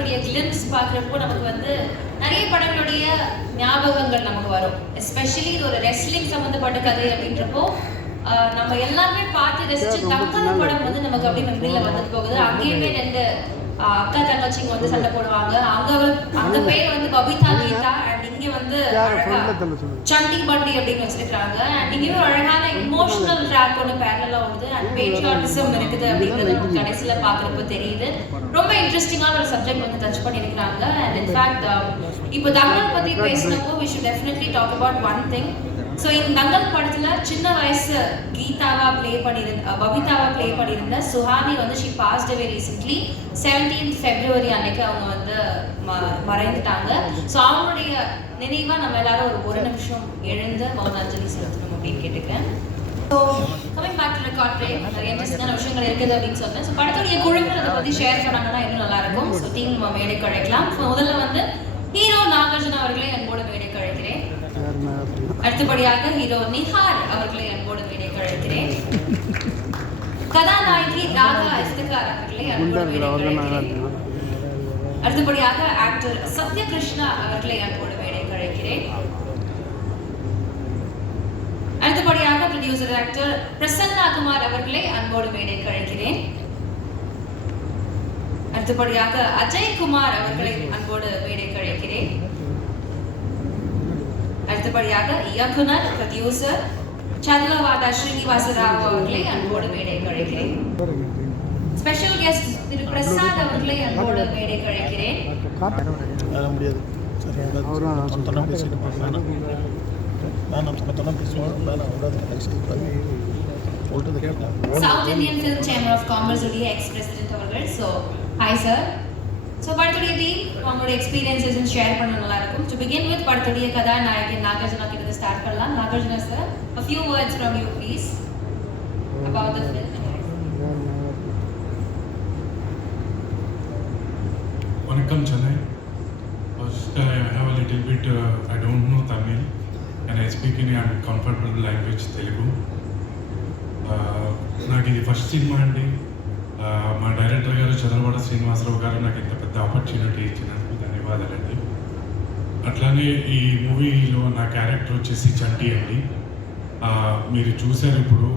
படத்துடைய கிளிம்ஸ் பார்க்குறப்போ நமக்கு வந்து நிறைய படங்களுடைய ஞாபகங்கள் நமக்கு வரும். எஸ்பெஷலி இது ஒரு ரெஸ்லிங் சம்மந்தப்பட்ட கதை அப்படின்றப்போ நம்ம எல்லாமே பார்த்து ரசிச்சு தங்கல் படம் வந்து நமக்கு அப்படியே மெமரியில் வந்துட்டு போகுது. அங்கேயுமே ரெண்டு அக்கா தங்கச்சிங்க வந்து சண்டை போடுவாங்க. அங்க பேர் வந்து பபிதா கீதா அண்ட் இங்க வந்து சண்டி பண்டி அப்படின்னு வச்சிருக்காங்க. அண்ட் இங்கே ஒரு அழகான இமோஷனல் ட்ராக் ஒன்று பேரலா ஓடுது அண்ட் பேட்ரியாட்டிசம் இருக்குது அப்படிங்கிறது நமக்கு கடைசியில பாக்குறப்ப தெரியுது. ரொம்ப இன்ட்ரெஸ்டிங்கான ஒரு சப்ஜெக்ட் வந்து டச் பண்ணியிருக்காங்க. அண்ட் இன்ஃபேக்ட் இப்போ தங்கல் பத்தி பேசினப்போ we should definitely talk about one thing. So இந்த தங்கல் படத்துல சின்ன வயசு கீதாவா பபிதாவா ப்ளே பண்ணியிருந்த சுஹானி வந்து she past away recently 17th February அன்னைக்கு அவங்க வந்து மறைந்துட்டாங்க. ஸோ அவங்களுடைய நினைவா நம்ம எல்லாரும் ஒரு நிமிஷம் எழுந்து மௌனாஞ்சலி செலுத்தணும் அப்படின்னு கேட்டுக்கிறேன். So coming back to record break, நிறைய இன்ட்ரெஸ்டிங்கான விஷயங்கள் இருக்குது அப்படின்னு சொன்னேன். ஸோ படத்துடைய குழுக்கள் அதை பற்றி ஷேர் பண்ணாங்கன்னா இன்னும் நல்லா இருக்கும். ஸோ டீம் நம்ம மேடைக்கு அழைக்கலாம். ஸோ முதல்ல வந்து ஹீரோ நாகார்ஜுனா அவர்களை அன்போடு மேடைக்கு அழைக்கிறேன். அடுத்தபடியாக ஹீரோ நிஹார் அவர்களை அன்போடு மேடைக்கு அழைக்கிறேன். கதாநாயகி ராகா இஸ்திகார் அவர்களை அன்போடு மேடைக்கு அழைக்கிறேன். அடுத்தபடியாக ஆக்டர் சத்யகிருஷ்ணா அவர்களை அன்போடு மேடைக்கு அழைக்கிறேன். அடுத்தபடியாக ப்ரொடியூசர் ஆக்டர் பிரசன்னா குமார் அவர்களை அன்போடு மேடைக்கு அழைக்கிறேன். அடுத்தபடியாக அஜய் குமார் அவர்களை அன்போடு மேடைக்கு அழைக்கிறேன். அடுத்தபடியாக இயக்குனர் ப்ரொடியூசர் சந்திரவாதா ஸ்ரீனிவாசராவ் அவர்களை அன்போடு மேடைக்கு அழைக்கிறேன். ஸ்பெஷல் கெஸ்ட் திரு பிரசாத் அவர்களை அன்போடு மேடைக்கு அழைக்கிறேன். South Indian film chamber of commerce உடைய எக்ஸ் பிரசிடென்ட் அவர்கள். So hi sir. ஸோ படத்துடைய டீம் அவங்களோட எக்ஸ்பீரியன்ஸஸ் ஷேர் பண்ண நல்லா இருக்கும். டு பிகின் வித் படத்துடைய கதாநாயகன் நாகார்ஜுனா கிட்ட ஸ்டார்ட் பண்ணலாம். Nagarjuna sir, a few words from you please about the film. Vanakkam Chennai. First I have a little bit I don't know Tamil and I speak in a comfortable language Telugu. నాకు ఇది first cinema అండి. మా director గారు చంద్రవాడ శ్రీనివాసరావు గారు నాకు ఇంత పెద్ద opportunity ఇచ్చినందుకు ధన్యవాదాలండి. అట్లానే ఈ మూవీలో నా క్యారెక్టర్ వచ్చేసి చంటి అండి. మీరు చూశారు ఇప్పుడు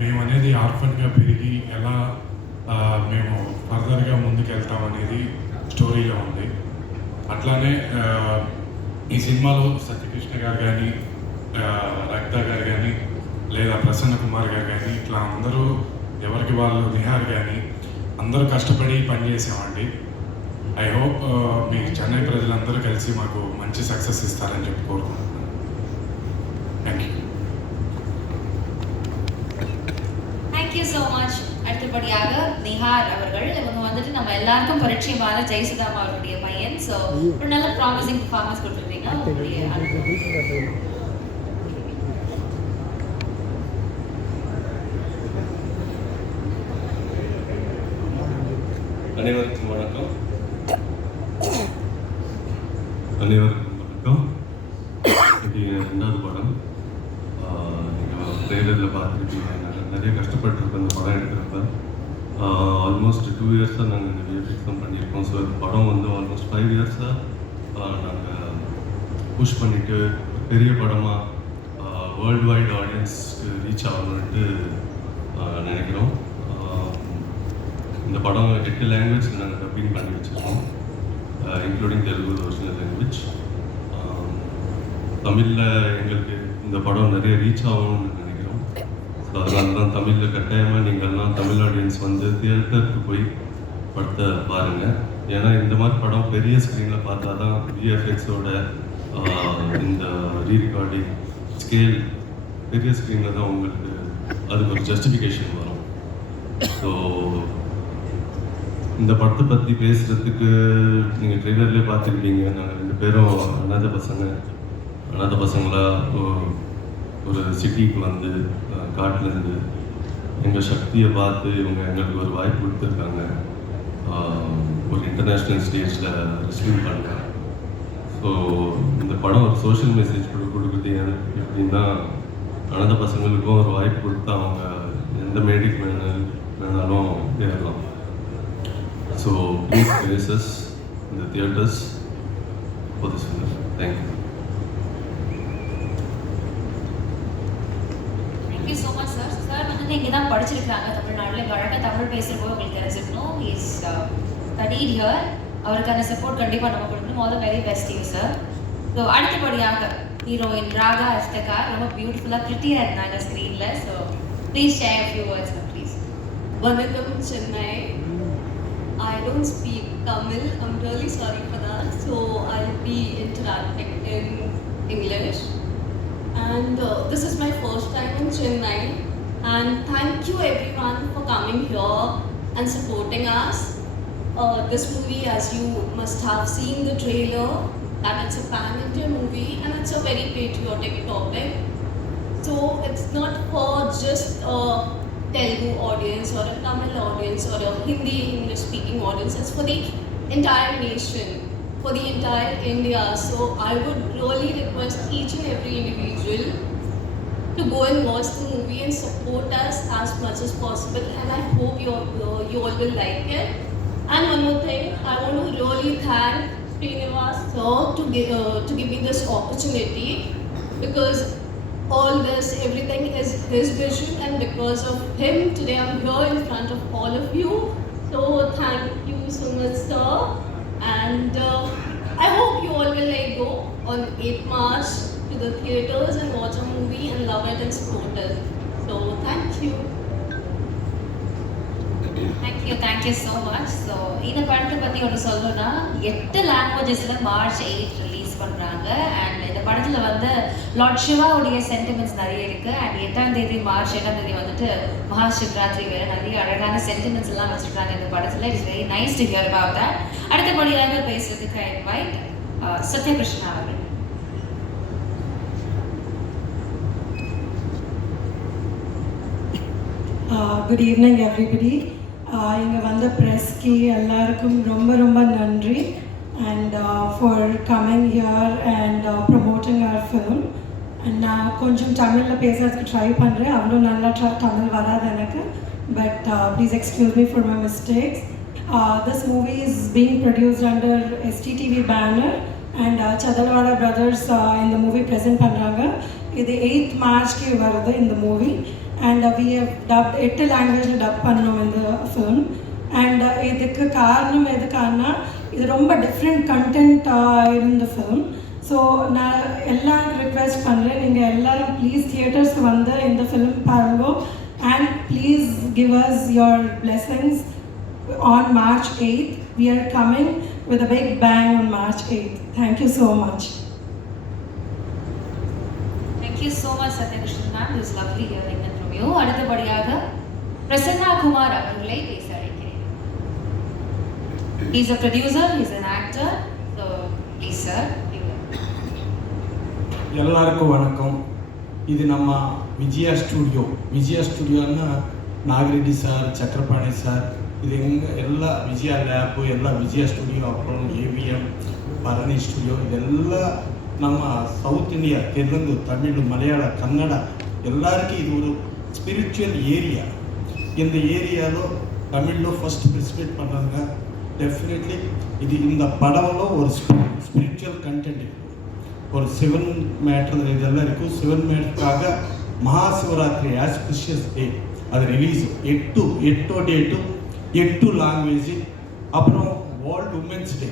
మేము అనేది ఆర్ఫన్గా పెరిగి ఎలా మేము ఫర్దర్గా ముందుకు వెళ్తాం అనేది స్టోరీలో ఉంది. అట్లానే ఈ సినిమాలో సత్యకృష్ణ గారు కానీ రక్త గారు కానీ లేదా ప్రసన్న కుమార్ గారు కానీ ఇట్లా అందరూ ఎవరికి వాళ్ళు నిహార్ కానీ అందరూ కష్టపడి పనిచేసామండి. ఐ హోప్ మీ చెన్నై ప్రజలందరూ కలిసి మాకు మంచి సక్సెస్ ఇస్తారని చెప్పి కోరుకుంటున్నాను. Thank you. Thank you so much. அடுத்தபடியாக நிஹார் அவர்கள். இவங்க வந்துட்டு நம்ம எல்லாருக்கும் பரிச்சயமான ஜெயசுதாமா அவருடைய பையன். ஸோ ஒரு நல்ல ப்ராமிசிங் பர்ஃபார்மன்ஸ் கொடுத்துருக்கீங்க. அவருடைய அனைவருக்கும் வணக்கம். இது ரெண்டாவது படம். நீங்கள் ட்ரெய்லரில் பார்த்துருக்கீங்க. நிறைய கஷ்டப்பட்டுருக்கோம் இந்த படம் எடுக்கிறப்ப. ஆல்மோஸ்ட் 2 இயர்ஸாக நாங்கள் இந்த விஎஃப்எக்ஸ் தான் பண்ணியிருக்கோம். ஸோ இந்த படம் வந்து ஆல்மோஸ்ட் 5 இயர்ஸாக நாங்கள் புஷ் பண்ணிவிட்டு பெரிய படமாக வேர்ல்டு வைட் ஆடியன்ஸ்க்கு ரீச் ஆகணுன்ட்டு நினைக்கிறோம். இந்த படம் 8 லாங்குவேஜில் நாங்கள் டப்பிங் பண்ணி வச்சுருக்கோம், இன்க்ளூடிங் தெலுங்கு ஒரிஜினல் லாங்குவேஜ். தமிழில் எங்களுக்கு இந்த படம் நிறைய ரீச் ஆகும்னு நினைக்கிறோம். ஸோ அதனால தான் தமிழில் கட்டாயமாக நீங்கள்லாம் தமிழ் ஆடியன்ஸ் வந்து தியேட்டருக்கு போய் படத்தை பாருங்கள். ஏன்னா இந்த மாதிரி படம் பெரிய ஸ்க்ரீனில் பார்த்தா தான் விஎஃப்எக்ஸோட இந்த ரீரெக்கார்டிங் ஸ்கேல் பெரிய ஸ்க்ரீனில் தான் உங்களுக்கு அதுக்கு ஒரு ஜஸ்டிஃபிகேஷன் வரும். ஸோ இந்த படத்தை பற்றி பேசுகிறதுக்கு நீங்கள் ட்ரெய்லர்லேயே பார்த்துருப்பீங்க. நாங்கள் 2 பேரும் அனாதை பசங்களாக ஒரு சிட்டிக்கு வந்து காட்டிலேருந்து எங்கள் சக்தியை பார்த்து இவங்க எங்களுக்கு ஒரு வாய்ப்பு கொடுத்துருக்காங்க. ஒரு இன்டர்நேஷ்னல் ஸ்டேஜில் ரெஸ்லிங் பண்ணுறேன். ஸோ இந்த படம் ஒரு சோஷியல் மெசேஜ் கொடுக்குறது எப்படின்னா, அனாதை பசங்களுக்கும் ஒரு வாய்ப்பு கொடுத்தா அவங்க எந்த மேடைக்கு வேணாலும் ஏறலாம். So please praise us in the theatres for this film. Thank you. Thank you so much, sir. Sir வந்து இங்கே தான் படிச்சிருக்காங்க தமிழ்நாட்டில். வழக்க தமிழ் பேசுகிறப்போ உங்களுக்கு தெரிஞ்சிருக்கணும். Is studied here. அவருக்கான சப்போர்ட் கண்டிப்பாக நம்ம கொடுக்கணும். All the very best you sir. So அடுத்தபடியாக ஹீரோயின் ராகா அஷ்டகா ரொம்ப பியூட்டிஃபுல்லாக ப்ரிட்டியாக இருந்தாங்க ஸ்க்ரீனில். So please share few words please. Vanakkam Chennai. I don't speak Tamil. I'm really sorry for that. So I'll be interacting in English. And this is my first time in Chennai. And thank you everyone for coming here and supporting us. This movie, as you must have seen the trailer, and it's a pan-India movie and it's a very patriotic topic. So it's not for just a Telugu audience or a Tamil audience or a Hindi English speaking audience. It's for the entire nation, for the entire India. So I would really request each and every individual to go and watch the movie and support us as much as possible. And I hope you all will like it. And one more thing, I want to really thank Srinivas sir to give me this opportunity, because all this, everything is his vision, and because of him today I'm here in front of all of you. So thank you so much, sir. And I hope you all will go on 8th March to the theatres and watch a movie and love it and support it. So thank you. Thank you so much. So இந்த படத்தை பற்றி ஒன்று சொல்லணும்னா 8 லாங்குவேஜஸில் March 8 release பண்ணுறாங்க. And இந்த படத்தில் வந்து Lord சிவாவுடைய sentiments நிறைய இருக்குது. அண்ட் 8ஆம் தேதி March 8ஆம் தேதி வந்துட்டு மகா சிவராத்திரி வேறு நிறைய அழகான சென்டிமெண்ட்ஸ் எல்லாம் வச்சுருக்காங்க இந்த படத்தில். It's very nice to hear about that. அடுத்தபடியாக பேசுறதுக்கு ஐ இன்வைட் சத்யகிருஷ்ணா அவர்கள். Good evening everybody. இங்கே வந்த ப்ரெஸ்க்கு எல்லாருக்கும் ரொம்ப ரொம்ப நன்றி. And for coming here and promoting our film. And நான் கொஞ்சம் தமிழில் பேசுறதுக்கு ட்ரை பண்ணுறேன். அவ்வளோ நல்லா தமிழ் வராது எனக்கு. But please excuse me for my mistakes. This movie is being produced under STTV banner and Chadalwada brothers in the movie present பண்ணுறாங்க. இது 8th March வருது இந்த movie. And we have dubbed 8 languages dub பண்ணோம் இந்த film. And இதுக்கு காரணம் எதுக்கானா இது ரொம்ப டிஃப்ரெண்ட் கண்டென்ட் இருந்த film. ஸோ நான் எல்லாரும் ரிக்வெஸ்ட் பண்ணுறேன், நீங்கள் எல்லோரும் ப்ளீஸ் தியேட்டர்ஸ்க்கு வந்து இந்த ஃபிலிம் பாருங்க. And please give us your blessings on March 8th. We are coming with a big bang on March 8th. Thank you so much. Thank you so much Satyakrishnan ma'am. It was lovely hearing that from you. அடுத்தபடியாக பிரசன்னா குமார் அவர்களை பேச அழைக்கிறேன். He is a producer, he is an actor. So please sir. எல்லாருக்கும் வணக்கம். இது நம்ம Vijaya ஸ்டுடியோன்னா நாகரெட்டி sir, Chakrapani sir, இது எங்கள் எல்லா விஜயா லேப்பு, எல்லா விஜயா ஸ்டுடியோ, அப்புறம் ஏவிஎம், பரணி ஸ்டுடியோ, இதெல்லாம் நம்ம சவுத் இந்தியா, தெலுங்கு, தமிழ், மலையாளம், கன்னடா எல்லாருக்கும் இது ஒரு ஸ்பிரிச்சுவல் ஏரியா. இந்த ஏரிయాలో తమిళ్లో ఫస్ట్ ప్రిస్క్రైబ్ பண்ணாங்க. డెఫినెట్లీ ఇది இந்த படம்లో ஒரு ஸ்பிரிச்சுவல் கண்டென்ட் இருக்குது, ஒரு சிவன் மேட்டர் இதெல்லாம் இருக்கும். சிவன் மேட்டருக்காக மகாசிவராத்திரி ஆஸ்பிஷியஸ் டே அது ரிலீஸ் 8 டேட்டு 8 லாங்குவேஜ். அப்புறம் வேர்ல்டு உமன்ஸ் டே,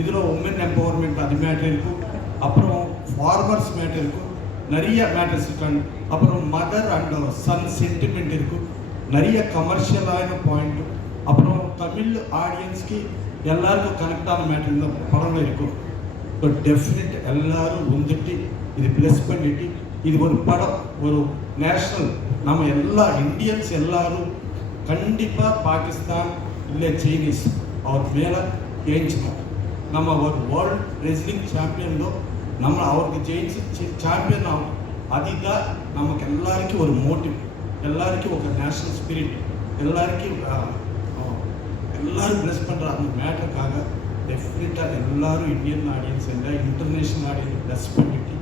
இதில் உமன் எம்பவர்மெண்ட் அது மேட்டர் இருக்கும். அப்புறம் ஃபார்மர்ஸ் மேட்டர் இருக்கும், நிறைய மேட்டர்ஸ் இருக்காங்க. அப்புறம் மதர் அண்ட் சன் சென்டிமெண்ட் இருக்கும், நிறைய கமர்ஷியலான பாயிண்ட். அப்புறம் தமிழ் ஆடியன்ஸ்க்கு எல்லாருக்கும் கனெக்டான மேட்டர் இந்த படங்கள் இருக்கும். ஸோ டெஃபினெட் எல்லாரும் வந்துட்டு இது ப்ளஸ் பண்ணிட்டு இது ஒரு படம், ஒரு நேஷ்னல், நம்ம எல்லா இந்தியன்ஸ் எல்லாரும் கண்டிப்பாக பாகிஸ்தான் இல்லை சைனீஸ் அவர் மேலே ஜெயிச்சுக்கணும். நம்ம ஒரு வேர்ல்டு ரெஸ்லிங் சாம்பியன்లో நம்ம அவருக்கு ஜெயிச்சு சாம்பியன் ஆகும். அதுதான் நமக்கு எல்லாருக்கும் ஒரு மோட்டிவ், எல்லாருக்கும் ஒரு நேஷ்னல் ஸ்பிரிட், எல்லாருக்கும் எல்லாரும் ப்ளஸ் பண்ணுற அந்த மேட்டருக்காக டெஃபினட்டாக எல்லாரும் இந்தியன் ஆடியன்ஸ் இல்லை இன்டர்நேஷ்னல் ஆடியன்ஸ் ப்ளஸ் பண்ணிட்டு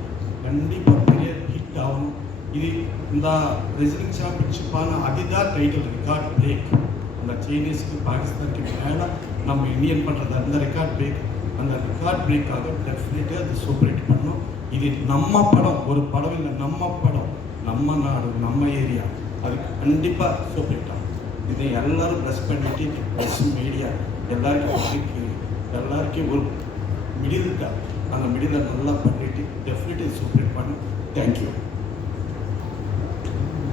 கண்டிப்பாக பெரிய ஹிட் ஆகணும். இது இந்த ரெஸ்லிங் சாம்பியன்ஷிப்பான அதுதான் டைட்டில் ரிகார்ட் பிரேக். அந்த சைனீஸுக்கு பாகிஸ்தானுக்கு மேலே நம்ம இந்தியன் பண்ணுறது அந்த ரெக்கார்ட் பிரேக்காக டெஃபினட்டாக அது சூப்பர் ஹிட் பண்ணோம். இது நம்ம படம், ஒரு படம் இல்லை, நம்ம படம், நம்ம நாடு, நம்ம ஏரியா, அது கண்டிப்பாக சூப்பர் ஹிட் ஆகும். இதை எல்லாரும் ப்ரெஸ் பண்ணிட்டு ப்ரெஸ் மீடியா எல்லாருக்கும் ஒரு மிடில் இருக்கா, அந்த மிடில் நல்லா பண்ணிட்டு டெஃபினட்டாக சூப்பர் ஹிட் பண்ணும். Thank you.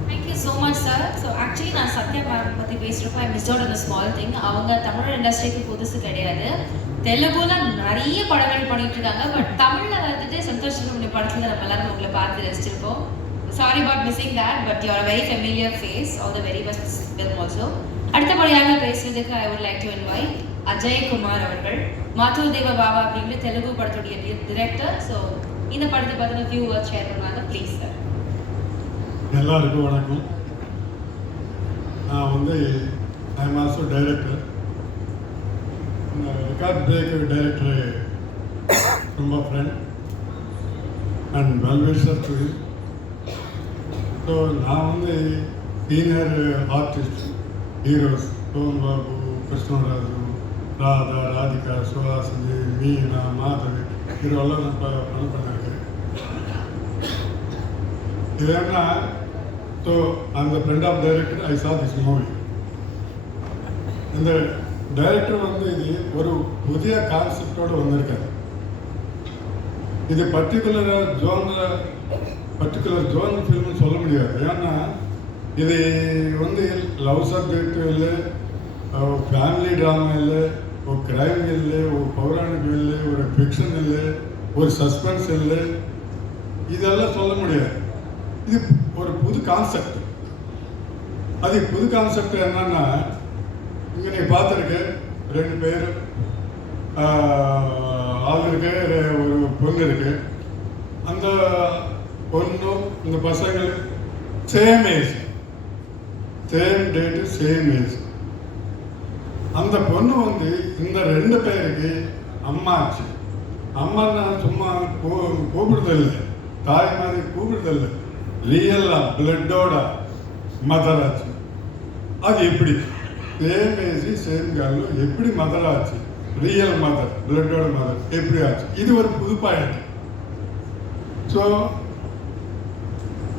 Thank you so much, sir. So actually நான் சத்யா மேம் பற்றி பேசுகிறப்ப I missed out on small thing. அவங்க தமிழ் இண்டஸ்ட்ரிக்கு புதுசு கிடையாது. தெலுங்குல நிறைய படங்கள் பண்ணிட்டு இருக்காங்க. பட் தமிழில் வந்துட்டு சந்தோஷ் சுப்ரமணிய படத்தில் நம்ம எல்லாரும் உங்களை பார்த்து ரசிச்சிருக்கோம். Sorry about missing that, but you are a very familiar face. All the very best film also. அடுத்தபடியாக பேசுறதுக்கு I would like to invite Ajaykumar அவர்கள். மாதவ தேவ பாபா அப்படிங்கிற தெலுங்கு படத்துடைய டிரெக்டர். ஸோ இந்த படத்தை பற்றின ஃபியூ வேர்ட்ஸ் ஷேர் பண்ணுவாங்க. Please sir. எல்லாருக்கும் வணக்கம். நான் வந்து I am also director. Record break director ரொம்ப friend and well wisher too. So நான் வந்து senior artist heroes Sobhan Babu, Krishnaraju, Radha, Radhika, Suhasini, Meena, Madhavi இதெல்லாம் நான் படம் பண்ணிருக்கேன். இது என்ன, ஸோ அந்த friend of director I saw this movie. இந்த டைரக்டர் வந்து இது ஒரு புதிய கான்செப்டோடு வந்திருக்காரு. இது பர்டிகுலர் ஜோன் ஃபில்ம்னு சொல்ல முடியாது. ஏன்னா இது வந்து லவ் சப்ஜெக்ட் இல்லை, ஃபேமிலி ட்ராமா இல்லை, ஒரு கிரைம் இல்லை, ஒரு பௌராணிகம் இல்லை, ஒரு ஃபிக்ஷன் இல்லை, ஒரு சஸ்பென்ஸ் இல்லை, இதெல்லாம் சொல்ல முடியாது. இது ஒரு புது கான்செப்ட். அது புது கான்செப்ட் என்னன்னா, இங்கே நீ பார்த்துருக்கு 2 பேர் ஆள் இருக்கு, ஒரு பொண்ணு இருக்கு. அந்த பொண்ணும் இந்த பசங்களும் same age, same date, same age. அந்த பொண்ணு வந்து இந்த 2 பேருக்கு அம்மா ஆச்சு. அம்மான்னா சும்மா கூப்பிடுறதில்லை, தாய் மாதிரி கூப்பிடுறதில்லை, ரியலாக பிளட்டோட மதர் ஆச்சு. அது எப்படி சேம் ஏஜ் சேம் கேர்ள் எப்படி மதர் ஆச்சு? ரியல் மதர், பிளட்டோட மதர் எப்படி ஆச்சு? இது ஒரு புது பாயிண்ட். ஸோ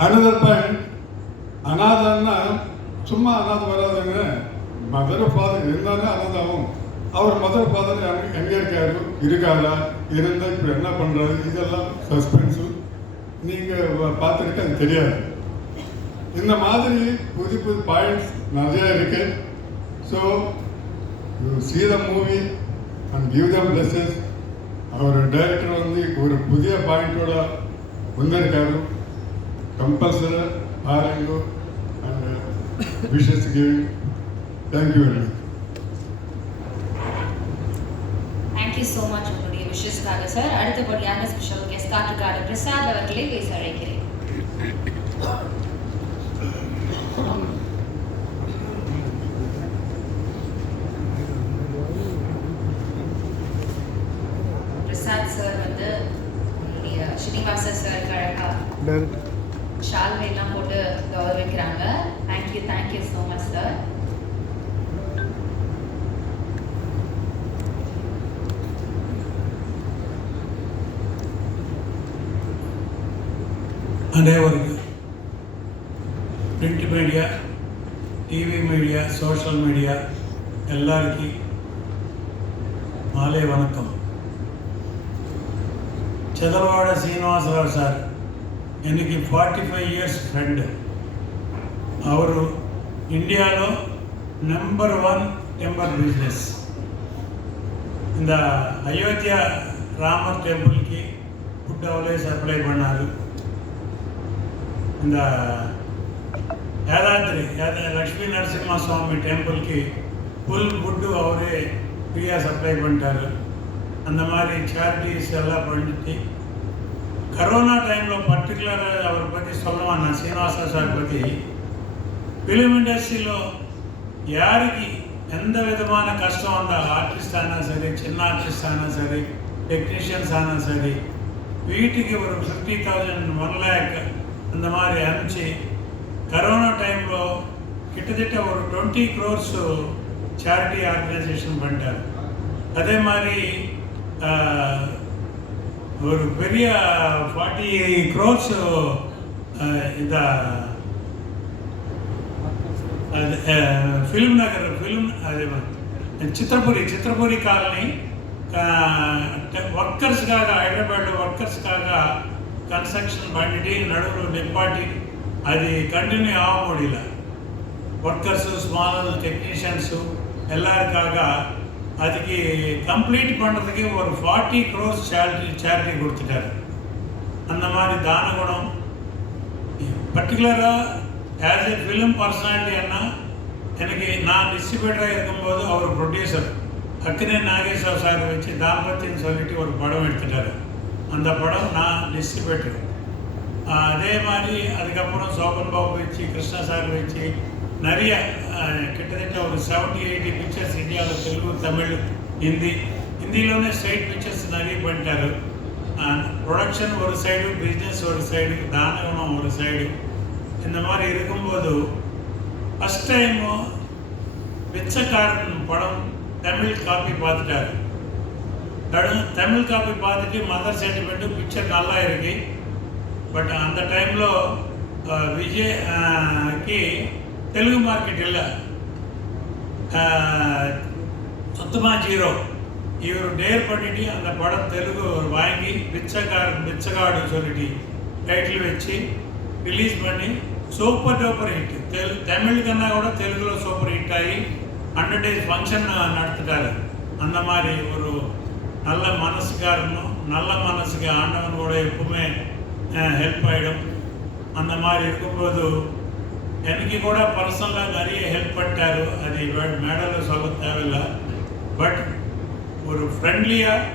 அனதர் பாயிண்ட், அனாதன்னா சும்மா அனாதை வராதுங்க. மதர் ஃபாதர் இருந்தாலே அனாதாகும். அவர் மதர் ஃபாதர் எங்கே இருக்காரு, இருக்காரா, இருந்தால் இப்போ என்ன பண்ணுறாரு, இதெல்லாம் சஸ்பென்ஸு நீங்கள் பார்த்துருக்கு, அது தெரியாது. இந்த மாதிரி புது புது பாயிண்ட்ஸ் நிறையா இருக்கு. So you see the movie and give them blessings. அவர் டைரக்டர் வந்து ஒரு புதிய பாயிண்டோட வந்திருக்காரு. கம்பல்சரி பாருங்க and wishes giving. Thank you very much. Thank you so much உங்களுடைய விஷயத்துக்காக சார். அடுத்தபடியாக ஸ்பெஷல் கெஸ்ட் காட்டுக்காடு பிரசாத் அவர்களை பேச அழைக்கிறேன். பிரசாத் சார் வந்து ஸ்ரீனிவாச சார் அழகா ஷால்வை எல்லாம் போட்டு கௌரவிக்கிறாங்க. Thank you so much sir. அனைவருக்கும் print media, TV media, social media ಎಲ್ಲರಿಗೂ ಮಾಲೆ ವಣಕಂ. చదలవాడ శ్రీనివాసరావు సార్ எனக்கு 45 ఇయర్స్ ఫ్రెండ్. ಅವರು ಇಂಡಿಯಾలో நம்பர் 1 டெம்பர் பிஸ்னஸ். இந்த அயோத்தியா ராமர் டெம்பிள்க்கு ஃபுட் அவளே சப்ளை பண்ணாரு. இந்த యాదాద్రి లక్ష్మీ నరసింహస్వామి టెంపుల్కి ஃபுல் ஃபுட்டு அவரே ஃப்ரீயாக சப்ளை பண்ணிட்டாரு. அந்த மாதிரி சேரிட்டிஸ் எல்லாம் பண்ணிட்டு கரோனா டைமில் பர்டிகுலராக அவரை பற்றி சொல்லணும். நான் சீனிவாச சார் பற்றி ஃபிலிம் இண்டஸ்ட்ரியில் யாருக்கு எந்த விதமான கஷ்டம் வந்தால், ஆர்டிஸ்ட் ஆனால் சரி, சின்ன ஆர்டிஸ்ட் ஆனால் சரி, டெக்னீஷியன்ஸ் ஆனால் சரி, வீட்டுக்கு ஒரு 50,000 1 lakh அந்த மாதிரி அனுப்பிச்சு கரோனா டைமில் கிட்டத்தட்ட ஒரு 20 crores சேரிட்டி ஆர்கனைசேஷன் பண்ணிட்டார். அதே மாதிரி ஒரு பெரிய 40 crores இந்த ஃபிலிம் நகர் அது சித்திரபுரி காலனி ஒர்க்கர்ஸுக்காக ஹைதராபாத்தில் ஒர்க்கர்ஸுக்காக கன்ஸ்ட்ரக்ஷன் பண்ணிட்டு நடுவில் நிப்பாட்டி அது கண்டினியூ ஆக முடியல. ஒர்க்கர்ஸு ஸ்மால் டெக்னீஷியன்ஸு எல்லாருக்காக அதுக்கு கம்ப்ளீட் பண்ணுறதுக்கு ஒரு 40 crores சேரிட்டி கொடுத்துட்டாரு. அந்த மாதிரி தான குணம் பர்டிகுலராக ஆஸ் ஏ ஃபிலிம் பர்சனாலிட்டி என்ன எனக்கு நான் டிஸ்ட்ரிபியூட்டராக இருக்கும்போது அவர் ப்ரொடியூசர் அக்னே நாகேஸ்வர் சார் வச்சு தாம்பத்தின்னு சொல்லிட்டு ஒரு படம் எடுத்துட்டார். அந்த படம் நான் டிஸ்ட்ரிபியூட்டர். அதே மாதிரி அதுக்கப்புறம் சோபன் பாபு வச்சு கிருஷ்ணா சார் வச்சு நிறைய கிட்டத்தட்ட ஒரு 70-80 பிக்சர்ஸ் இந்தியாவில் தெலுங்கு தமிழ் ஹிந்தியிலோనే ஸ்ட்ரைட் பிக்சர்ஸ் நிறைய பண்ணிட்டாரு. ப்ரொடக்ஷன் ஒரு சைடு, பிஸ்னஸ் ஒரு சைடு, தானகுணம் ஒரு சைடு. இந்த மாதிரி இருக்கும்போது ஃபஸ்ட் டைமு பிச்சைக்காரன் படம் தமிழ் காப்பி பார்த்துட்டாரு. தமிழ் காப்பி பார்த்துட்டு மதர் சென்டிமெண்ட்டு பிக்சர் நல்லா இருக்கு. பட் அந்த டைமில் விஜய்க்கு தெலுங்கு மார்க்கெட் இல்லை, சுத்தமாக ஜீரோ. இவர் டேர் பண்ணிட்டு அந்த படம் தெலுங்கு வாங்கி பிச்சைக்காடு சொல்லிட்டு டைட்டில் வச்சு ரிலீஸ் பண்ணி சூப்பர் டூப்பர் ஹிட். தமிழ் கన్నా கூட தெலுங்குలో சூப்பர் ஹிட் ஆகி 100 days ஃபங்க்ஷன் நடத்திட்டாரு. அந்த மாதிரி ஒரு நல்ல மனசுக்காரனும் நல்ல மனசுக்கு ஆண்டவன் கூட எப்பவுமே ஹெல்ப் ஆகிடும். அந்த மாதிரி இருக்கும்போது எனக்கு கூட பர்சனலாக நிறைய ஹெல்ப் பண்ணிட்டாரு. அது மேடலில் சொல்ல தேவையில்லை. பட் ஒரு ஃப்ரெண்ட்லியாக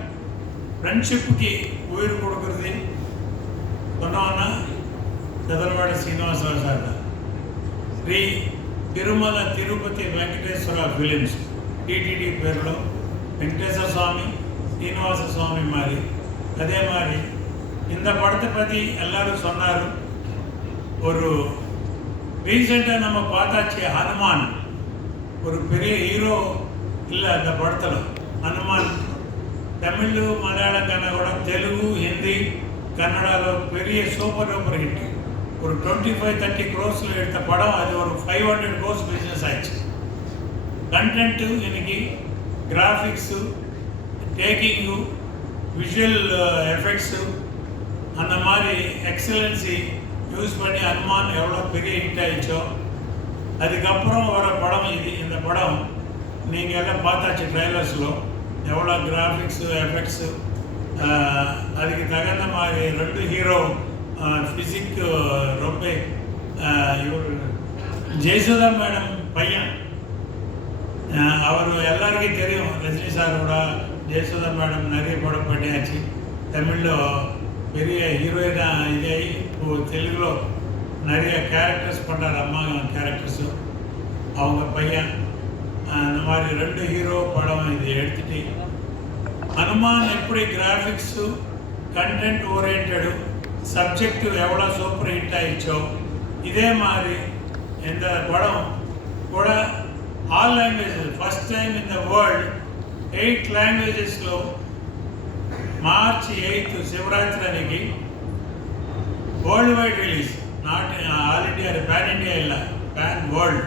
ஃப்ரெண்ட்ஷிப்புக்கு உயிர் கொடுக்குறது சொன்னோன்னா Chadalavada Srinivasarao sir Sri Tirumala Tirupati Venkateswara films TTD పేరులో వెంకటేశ్వர స్వామి శ్రీనివాச சுவாமி மாதிரி. அதே மாதிரி இந்த படத்தை பற்றி எல்லாரும் சொன்னார். ஒரு ரீசெண்டாக நம்ம பார்த்தாச்சு ஹனுமான், ஒரு பெரிய ஹீரோ இல்லை அந்த படத்தில். ஹனுமான் தமிழ் மலையாளம் கన్నా கூட தெலுங்கு ஹிந்தி கன்னடாவில் பெரிய சூப்பர் டூப்பர் ஹிட். ஒரு 25-30 crores எடுத்த படம் அது ஒரு 500 crores பிஸ்னஸ் ஆயிடுச்சு. கண்டென்ட்டு இன்னைக்கு கிராஃபிக்ஸு, டேக்கிங்கு, விஷுவல் எஃபெக்ட்ஸு அந்த மாதிரி எக்ஸலன்சி யூஸ் பண்ணி ஹனுமான் எவ்வளோ பெரிய ஹிட் ஆயிடுச்சோ. அதுக்கப்புறம் வர படம் இது. இந்த படம் நீங்கள் எல்லாம் பார்த்தாச்சு ட்ரைலர்ஸில் எவ்வளோ கிராஃபிக்ஸு எஃபெக்ட்ஸு. அதுக்கு தகுந்த மாதிரி 2 ஹீரோ ஃபிசிக் ரொம்ப இவர் ஜெயசுதா மேடம் பையன் அவர் எல்லாருக்கும் தெரியும். ரஜினி சாரோட ஜெயசுதா மேடம் நிறைய படம் பண்ணியாச்சு. தமிழில் பெரிய ஹீரோயினாக இதாகி இப்போது தெலுங்குలో நிறைய கேரக்டர்ஸ் பண்ணுறாரு, அம்மா கேரக்டர்ஸு. அவங்க பையன் அந்த மாதிரி 2 ஹீரோ படம் இது எடுத்துட்டு హనుమాన్ எப்படி கிராஃபிக்ஸு కంటెంట్ ఓరియంటెడ్ సబ్జెక్టు ఎవడో సూపర్ హిట్ అయ్యో ఇదే మారి இந்த படம் கூட all languages first time in the world 8 లాంగ్వేజెస్లో మార్చి 8 శివరాత్రి అనికి world wide release, not all India, pan India இல்லை, பேன் வேர்ல்டு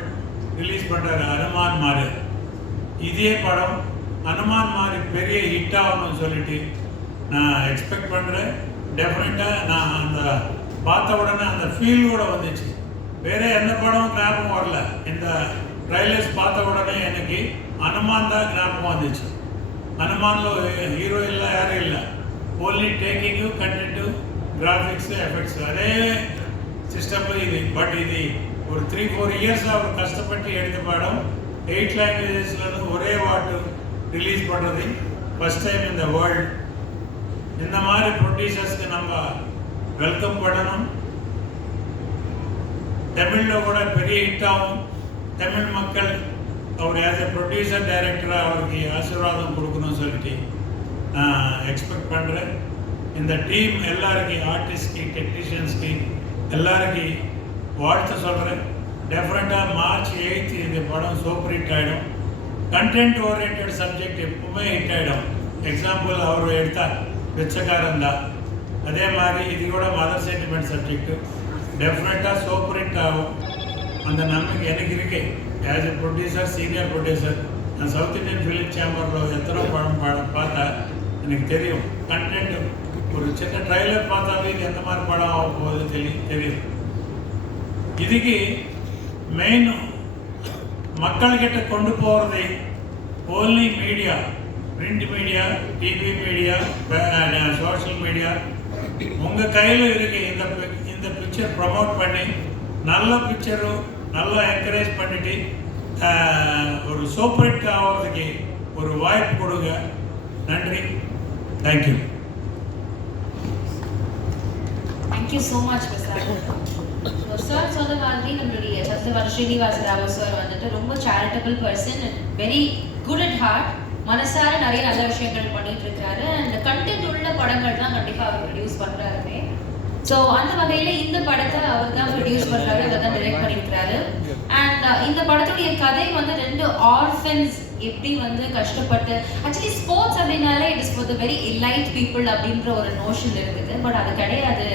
ரிலீஸ் பண்ணுறாரு ஹனுமான் மாதிரி. இதே படம் ஹனுமான் மாதிரி பெரிய ஹிட் ஆகணும்னு சொல்லிட்டு நான் எக்ஸ்பெக்ட் பண்ணுறேன். டெஃபினட்டாக நான் அந்த பார்த்த உடனே அந்த ஃபீல் கூட வந்துச்சு. வேறு எந்த படம் ஞாபகம் வரல. இந்த ட்ரைலர்ஸ் பார்த்த உடனே எனக்கு ஹனுமான் தான் ஞாபகம் வந்துச்சு. ஹனுமானில் ஹீரோ இல்லை, யாரும் இல்லை, ஓன்லி டேக்கிங்கு, கண்டென்ட்டு, கிராஃபிக்ஸு, எஃபெக்ட்ஸு அதே சிஸ்டமில் இது. பட் இது ஒரு 3-4 இயர்ஸ் அவர் கஷ்டப்பட்டு எடுத்த படம் 8 லாங்குவேஜஸ்லேருந்து ஒரே வாட்டு ரிலீஸ் பண்ணுறது ஃபஸ்ட் டைம் இந்த வேர்ல்டு. இந்த மாதிரி ப்ரொடியூசர்ஸ்க்கு நம்ம வெல்கம் பண்ணணும். தமிழில் கூட பெரிய ஹிட் ஆகும். தமிழ் மக்கள் அவர் ஆஸ் எ ப்ரொடியூசர் டைரக்டராக அவருக்கு ஆசீர்வாதம் கொடுக்கணும்னு சொல்லிட்டு நான் எக்ஸ்பெக்ட் பண்ணுறேன். இந்த டீம் எல்லாருக்கும், ஆர்டிஸ்ட்க்கு, டெக்னீஷியன்ஸ்க்கு எல்லாருக்கும் வாழ்த்து சொல்கிறேன். டெஃபினட்டாக மார்ச் 8 இந்த படம் சூப்பர் ஹிட் ஆகிடும். கண்டென்ட் ஓரியன்ட் சப்ஜெக்ட் எப்பவுமே ஹிட் ஆகிடும். எக்ஸாம்பிள் அவர் எடுத்தா பிச்சைக்காரன் தான், அதே மாதிரி இது கூட மதர் சென்டிமெண்ட் சப்ஜெக்ட் டெஃபினட்டாக சூப்பர் ஹிட் ஆகும். அந்த நம்பிக்கை எனக்கு இருக்கு. As a producer, senior producer, நான் சவுத் இந்தியன் ஃபிலிம் சேம்பரில் எத்தனை படம் பார்த்தா எனக்கு தெரியும். கண்டென்ட் ஒரு சின்ன ட்ரைலர் பார்த்தாவே இது எந்த மாதிரி படம் ஆக போகுது தெரியும். இதுக்கு மெயின் மக்கள்கிட்ட கொண்டு போகிறது only media, print media, TV media, social media உங்கள் கையில் இருக்கு. இந்த பிக்சர் ப்ரமோட் பண்ணி நல்ல பிக்சரும் நல்லா என்கரேஜ் பண்ணிட்டு ஒரு சூப்பர் ஹிட் ஆகிறதுக்கு ஒரு வாய்ப்பு கொடுங்க. நன்றி, thank you. Thank you so much sir. சொன்ன மாதிரி நம்மளுடைய சத்யவாட ஸ்ரீனிவாசராவ் சார் வந்துட்டு ரொம்ப charitable person and very good at heart. மனசார நிறைய நல்ல விஷயங்கள் பண்ணிட்டு இருக்காரு. அண்ட் கண்டென்ட் உள்ள படங்கள் தான் கண்டிப்பாக அவர் ப்ரொடியூஸ் பண்ணுறாருமே. ஸோ அந்த வகையில் இந்த படத்தை அவர் தான் ப்ரொடியூஸ் பண்ணுறாரு, அவர் தான் டைரக்ட் பண்ணியிருக்கிறாரு. அண்ட் இந்த படத்துடைய கதை வந்து 2 ஆர்ஃபன்ஸ் எப்படி வந்து கஷ்டப்பட்டு, ஆக்சுவலி ஸ்போர்ட்ஸ் அப்படின்னாலே it is for the very elite people அப்படின்ற ஒரு நோஷன் இருக்குது. பட் அது கிடையாது.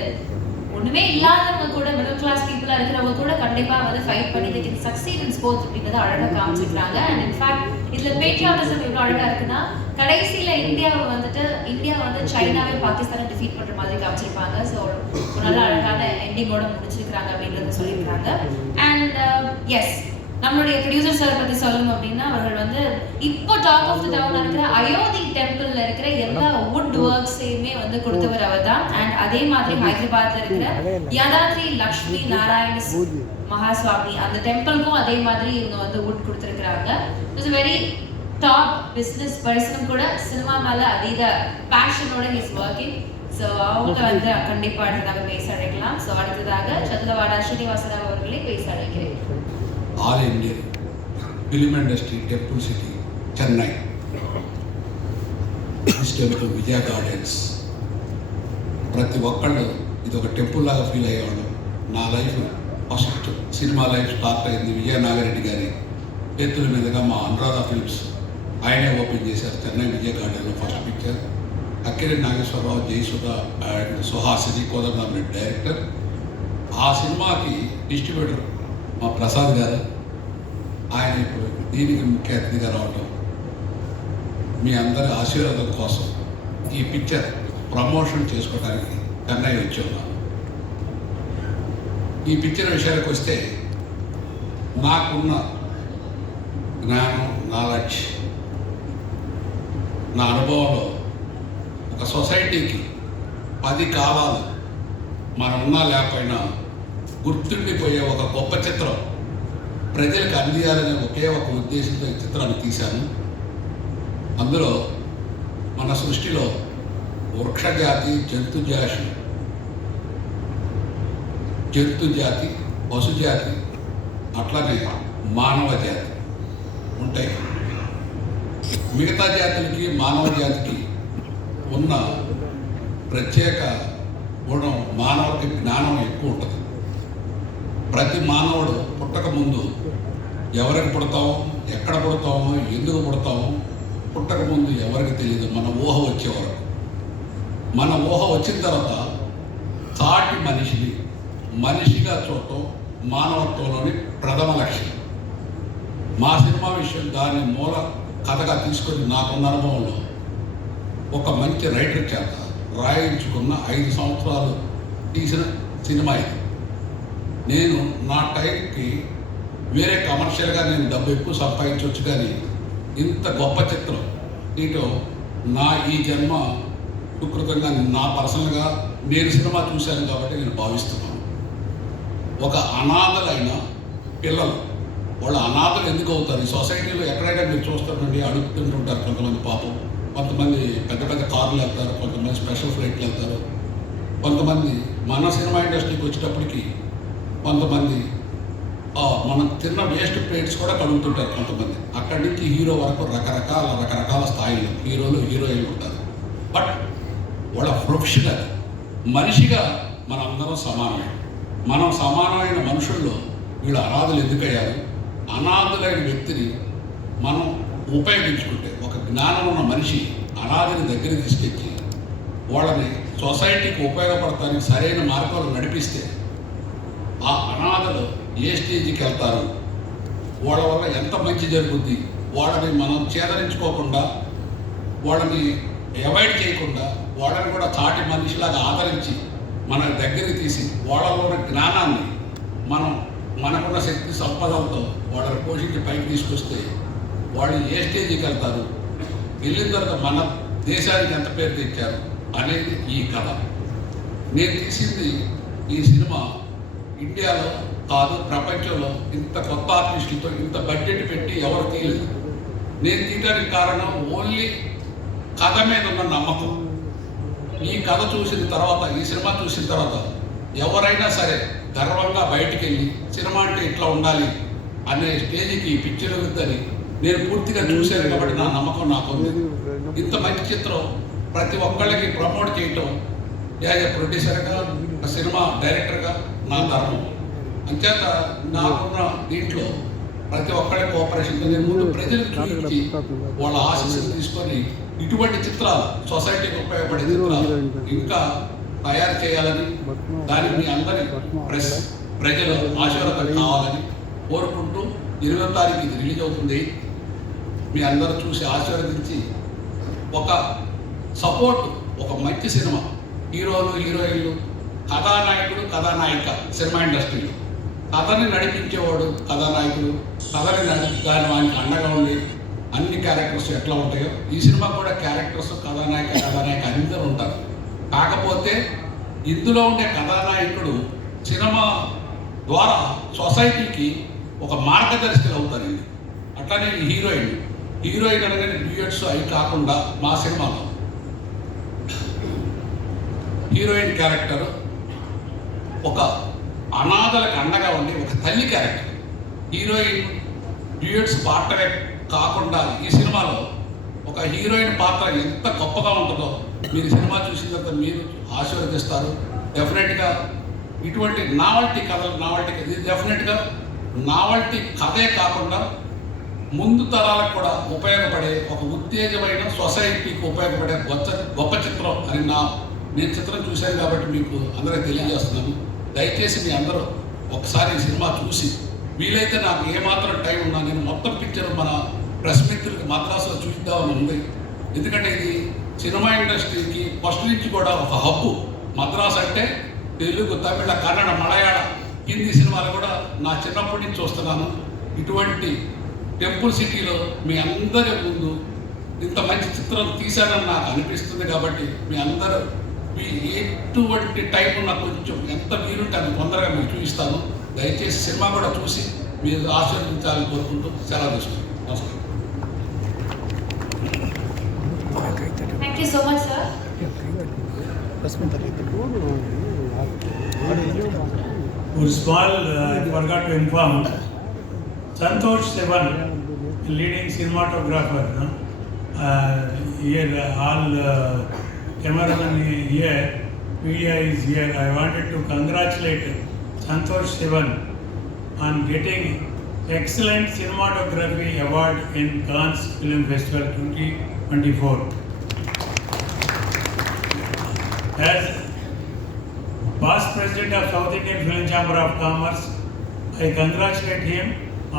ஒன்றுமே இல்லாதவங்க கூட, மிடில் கிளாஸ் பீப்புளாக இருக்கிறவங்க கூட கண்டிப்பாக வந்து ஃபைட் பண்ணி they can succeed in sports அப்படின்றத அழகாக காமிச்சிருக்காங்க. அண்ட் இன்ஃபேக்ட் இதில் பேட்ரியாட்டிசம் எவ்வளோ அழகாக இருக்குன்னா, கடைசியில் இந்தியா வந்து சைனாவே பாகிஸ்தானை டிஃபீட் பண்ணுற மாதிரி காமிச்சிருப்பாங்க. ஸோ ஒரு நல்ல அழகான எண்டிங்கோட முடிச்சிருக்கிறாங்க அப்படின்றத சொல்லியிருக்காங்க. அண்ட் எஸ், நம்மளுடைய ப்ரொடியூசர் சார் பற்றி சொல்லணும் அப்படின்னா, அவர்கள் வந்து இப்போ டாப் ஆஃப் த டவுன் இருக்கிற அயோத்தி டெம்பிளில் இருக்கிற எல்லா வுட் ஒர்க்ஸையுமே வந்து கொடுத்தவர் அவர் தான். அண்ட் அதே மாதிரி ஹைதராபாத்ல இருக்கிற யதாத்ரி லக்ஷ்மி நாராயண மகாஸ்வாமி அந்த டெம்பிளுக்கும் அதே மாதிரி இவங்க வந்து வுட் கொடுத்துருக்குறாங்க. இட்ஸ் வெரி டாப் பிஸ்னஸ் பர்சனும் கூட. சினிமா மேலே அதீத பேஷனோட ஹிஸ் ஒர்க்கிங். ஸோ அவங்க வந்து கண்டிப்பாக அடுத்ததாக பேச அழைக்கலாம். ஸோ அடுத்ததாக சத்யவாடா ஸ்ரீனிவாசராவ் அவர்களை பேச அழைக்கிறேன். All Indian film industry temple city Chennai, this temple Vijaya gardens. ప్రతి ఒక్కళ్ళు ఇది ఒక టెంపుల్ లాగా ఫీల్ అయ్యేవాళ్ళు. నా life first cinema life start అయింది విజయ నాగిరెడ్డి గారి చేతుల మీదుగా. మా అనురాధ ఫిల్మ్స్ ఆయనే ఓపెన్ చేశారు చెన్నై విజయ గార్డెన్లో first picture. Akkireddy Nageswararao, Jayasudha and Suhasini Kodandaramireddy director. ఆ సినిమాకి డిస్ట్రిబ్యూటర్ మా ప్రసాద్ గారు. ఆయన ఇప్పుడు దీనికి ముఖ్య అతిథిగా రావడం, మీ అందరి ఆశీర్వాదం కోసం ఈ పిక్చర్ ప్రమోషన్ చేసుకోవడానికి చెన్నై వచ్చి ఉన్నాను. ఈ పిక్చర్ విషయానికి వస్తే, నాకున్న జ్ఞానం, నాలెడ్జ్, నా అనుభవంలో ఒక సొసైటీకి 10 కాలాలు మనం ఉన్నా లేకపోయినా గుర్తుండిపోయే ఒక గొప్ప చిత్రం ప్రజలకు అందియాలనే ఒకే ఒక ఉద్దేశంతో ఈ చిత్రాన్ని తీశాను. అందులో మన సృష్టిలో వృక్షజాతి, జంతుజాతి, పశుజాతి, అట్లనే మానవ జాతి ఉంటాయి. మిగతా జాతులకి మానవ జాతికి ఉన్న ప్రత్యేక గుణం, మానవుడికి జ్ఞానం ఎక్కువ ఉంటుంది. ప్రతి మానవుడు పుట్టక ముందు ఎవరికి పుడతామో, ఎక్కడ పుడతామో, ఎందుకు పుడతామో పుట్టక ముందు ఎవరికి తెలియదు. మన ఊహ వచ్చే వరకు. మన ఊహ వచ్చిన తర్వాత సాటి మనిషిని మనిషిగా చూడటం మానవత్వంలోని ప్రథమ లక్ష్యం. మా సినిమా విషయం దాని మూల కథగా తీసుకొని నాకున్న అనుభవంలో ఒక మంచి రైటర్ చేత రాయించుకున్న 5 సంవత్సరాలు తీసిన సినిమా ఇది. నేను నా టైంకి వేరే కమర్షియల్గా నేను డబ్బు ఎక్కువ సంపాదించవచ్చు, కానీ ఇంత గొప్ప చిత్రం తీయటం నా ఈ జన్మ సుకృతంగా నా పర్సనల్గా నేను సినిమా చూశాను కాబట్టి నేను భావిస్తున్నాను. ఒక అనాథలైన పిల్లలు, వాళ్ళు అనాథలు ఎందుకు అవుతారు? ఈ సొసైటీలో ఎక్కడైనా మీరు చూస్తారండి, అడుగుతుంటుంటారు కొంతమంది. పాపం కొంతమంది పెద్ద పెద్ద కార్లు వెళ్తారు, కొంతమంది స్పెషల్ ఫ్లైట్లు వెళ్తారు, కొంతమంది మన సినిమా ఇండస్ట్రీకి వచ్చేటప్పటికి కొంతమంది మనం తిన్న వేస్ట్ ప్లేట్స్ కూడా కడుగుతుంటారు కొంతమంది. అక్కడి నుంచి హీరో వరకు రకరకాల స్థాయిలో హీరోలు హీరోయిన్లు ఉంటారు. బట్ వాళ్ళ ప్రొఫెషనల్ మనిషిగా మనం అందరం సమానమే. మనం సమానమైన మనుషుల్లో వీళ్ళు అనాథులు ఎందుకయ్యారు? అనాథులైన వ్యక్తిని మనం ఉపయోగించుకుంటే, ఒక జ్ఞానం ఉన్న మనిషి అనాథని దగ్గర తీసుకొచ్చి వాళ్ళని సొసైటీకి ఉపయోగపడటానికి సరైన మార్గంలో నడిపిస్తే ఆ అనాథలు ఏ స్టేజ్కి వెళ్తారు, వాళ్ళ వల్ల ఎంత మంచి జరుగుద్ది, వాళ్ళని మనం చేదరించుకోకుండా, వాళ్ళని అవాయిడ్ చేయకుండా, వాళ్ళని కూడా చాటి మనిషిలాగా ఆదరించి మన దగ్గరికి తీసి వాళ్ళలో ఉన్న జ్ఞానాన్ని మనకున్న శక్తి సంపదలతో వాళ్ళని పోషించి పైకి తీసుకొస్తే వాళ్ళు ఏ స్టేజ్కి వెళ్తారు, వెళ్ళిన తర్వాత మన దేశానికి ఎంత పేరు తెచ్చారు అనేది ఈ కథ. నేను తీసింది ఈ సినిమా ఇండియాలో కాదు, ప్రపంచంలో ఇంత కొత్త ఆర్టిస్టులతో ఇంత బడ్జెట్ పెట్టి ఎవరు తీయలేదు. నేను తీయడానికి కారణం ఓన్లీ కథ మీద ఉన్న నమ్మకం. ఈ కథ చూసిన తర్వాత, ఈ సినిమా చూసిన తర్వాత ఎవరైనా సరే గర్వంగా బయటికి వెళ్ళి సినిమా అంటే ఇట్లా ఉండాలి అనే స్టేజ్కి ఈ పిక్చర్ వద్దని నేను పూర్తిగా చూశాను కాబట్టి నా నమ్మకం నాకు ఉంది. ఇంత మంచి చిత్రం ప్రతి ఒక్కళ్ళకి ప్రమోట్ చేయటం యాజ్ ఎ ప్రొడ్యూసర్గా, సినిమా డైరెక్టర్గా నా ధర్మం. అంచేత నాకున్న దీంట్లో ప్రతి ఒక్కళ్ళ కోఆపరేషన్ నేను ముందు ప్రజలకు చూపించి వాళ్ళ ఆశీస్సులు తీసుకొని ఇటువంటి చిత్రాలు, సొసైటీకి ఉపయోగపడే చిత్రాలు ఇంకా తయారు చేయాలని, దానికి మీ అందరి ప్రజల ఆశీర్వాదం కావాలని కోరుకుంటూ 20వ తారీఖు ఇది రిలీజ్ అవుతుంది. మీ అందరూ చూసి ఆశీర్వదించి ఒక సపోర్ట్, ఒక మంచి సినిమా, హీరోలు హీరోయిన్లు, కథానాయకుడు కథానాయిక, సినిమా ఇండస్ట్రీలో కథని నడిపించేవాడు కథానాయకుడు, కథని దాని వానికి అండగా ఉండి అన్ని క్యారెక్టర్స్ ఎట్లా ఉంటాయో ఈ సినిమా కూడా క్యారెక్టర్స్ కథానాయక అందరూ ఉంటారు. కాకపోతే ఇందులో ఉండే కథానాయకుడు సినిమా ద్వారా సొసైటీకి ఒక మార్గదర్శకులు అవుతారండి. అట్లానే హీరోయిన్ అనగానే డ్యూయట్స్ అవి కాకుండా మా సినిమాలో హీరోయిన్ క్యారెక్టర్ ఒక అనాథలకు అండగా ఉండి ఒక తల్లి క్యారెక్టర్. హీరోయిన్ డ్యూయట్స్ పాత్రే కాకుండా ఈ సినిమాలో ఒక హీరోయిన్ పాత్ర ఎంత గొప్పగా ఉంటుందో మీరు సినిమా చూసిన తర్వాత మీరు ఆశీర్వదిస్తారు. డెఫినెట్గా ఇటువంటి నావల్టీ ఇది డెఫినెట్గా నావల్టీ కథే కాకుండా ముందు తరాలకు కూడా ఉపయోగపడే ఒక ఉత్తేజమైన సొసైటీకి ఉపయోగపడే గొప్ప చిత్రం అని నేను చిత్రం చూశాను కాబట్టి మీకు అందరికీ తెలియజేస్తున్నాను. దయచేసి మీ అందరూ ఒకసారి ఈ సినిమా చూసి వీలైతే నాకు ఏమాత్రం టైం ఉన్నా నేను మొత్తం పిక్చర్ మన ప్రెస్ మిత్రులకి మద్రాసులో చూపిద్దామని ఉంది. ఎందుకంటే ఇది సినిమా ఇండస్ట్రీకి ఫస్ట్ నుంచి కూడా ఒక హబ్బు. మద్రాసు అంటే తెలుగు, తమిళ, కన్నడ, మలయాళ, హిందీ సినిమాలు కూడా నా చిన్నప్పటి నుంచి చూస్తున్నాను. ఇటువంటి టెంపుల్ సిటీలో మీ అందరి ముందు ఇంత మంచి చిత్రం తీశానని నాకు అనిపిస్తుంది. కాబట్టి మీ అందరూ ఎటువంటి టైం ఉన్నా కొంచెం ఎంత వీలుంటే అంత తొందరగా మీకు చూపిస్తాను. దయచేసి సినిమా కూడా చూసి మీరు ఆశీర్వదించాలని కోరుకుంటూ సెలవు తీసుకుంటాను. నమస్కారం. Thank you so much, sir. I forgot to inform Santosh Sivan, leading cinematographer. Here, all cameraman here, media is here. I wanted to congratulate Santosh Sivan on getting Excellent Cinematography Award in Cannes Film Festival 2024. As past president of South Indian Film Chamber of Commerce, I congratulate him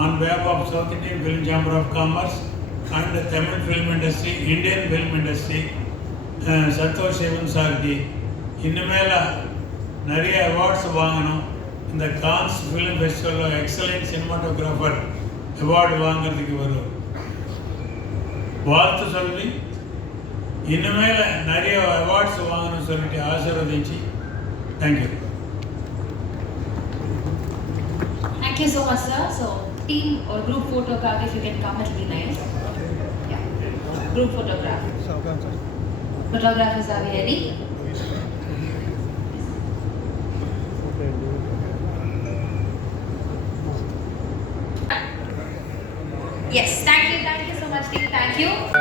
on behalf of South Indian Film Chamber of Commerce and the Tamil film industry, Indian film industry, Santosh Sivan Sarki. இனிமேல நிறைய awards வாங்கணும். இந்த Cannes film ஃபெஸ்டிவலில் excellent cinematographer award வாங்கிறதுக்கு வரும் வாழ்த்து சொல்லி இனிமேல் நிறைய அவார்ட்ஸ் வாங்கணும்னு சொல்லிட்டு ஆசீர்வதிச்சு thank you. Thank you so much, sir. So, team or group photo card, if you can come, it will be nice. Yeah. Group photograph. Photographers, are we ready? Yes, thank you so much, team. Thank you.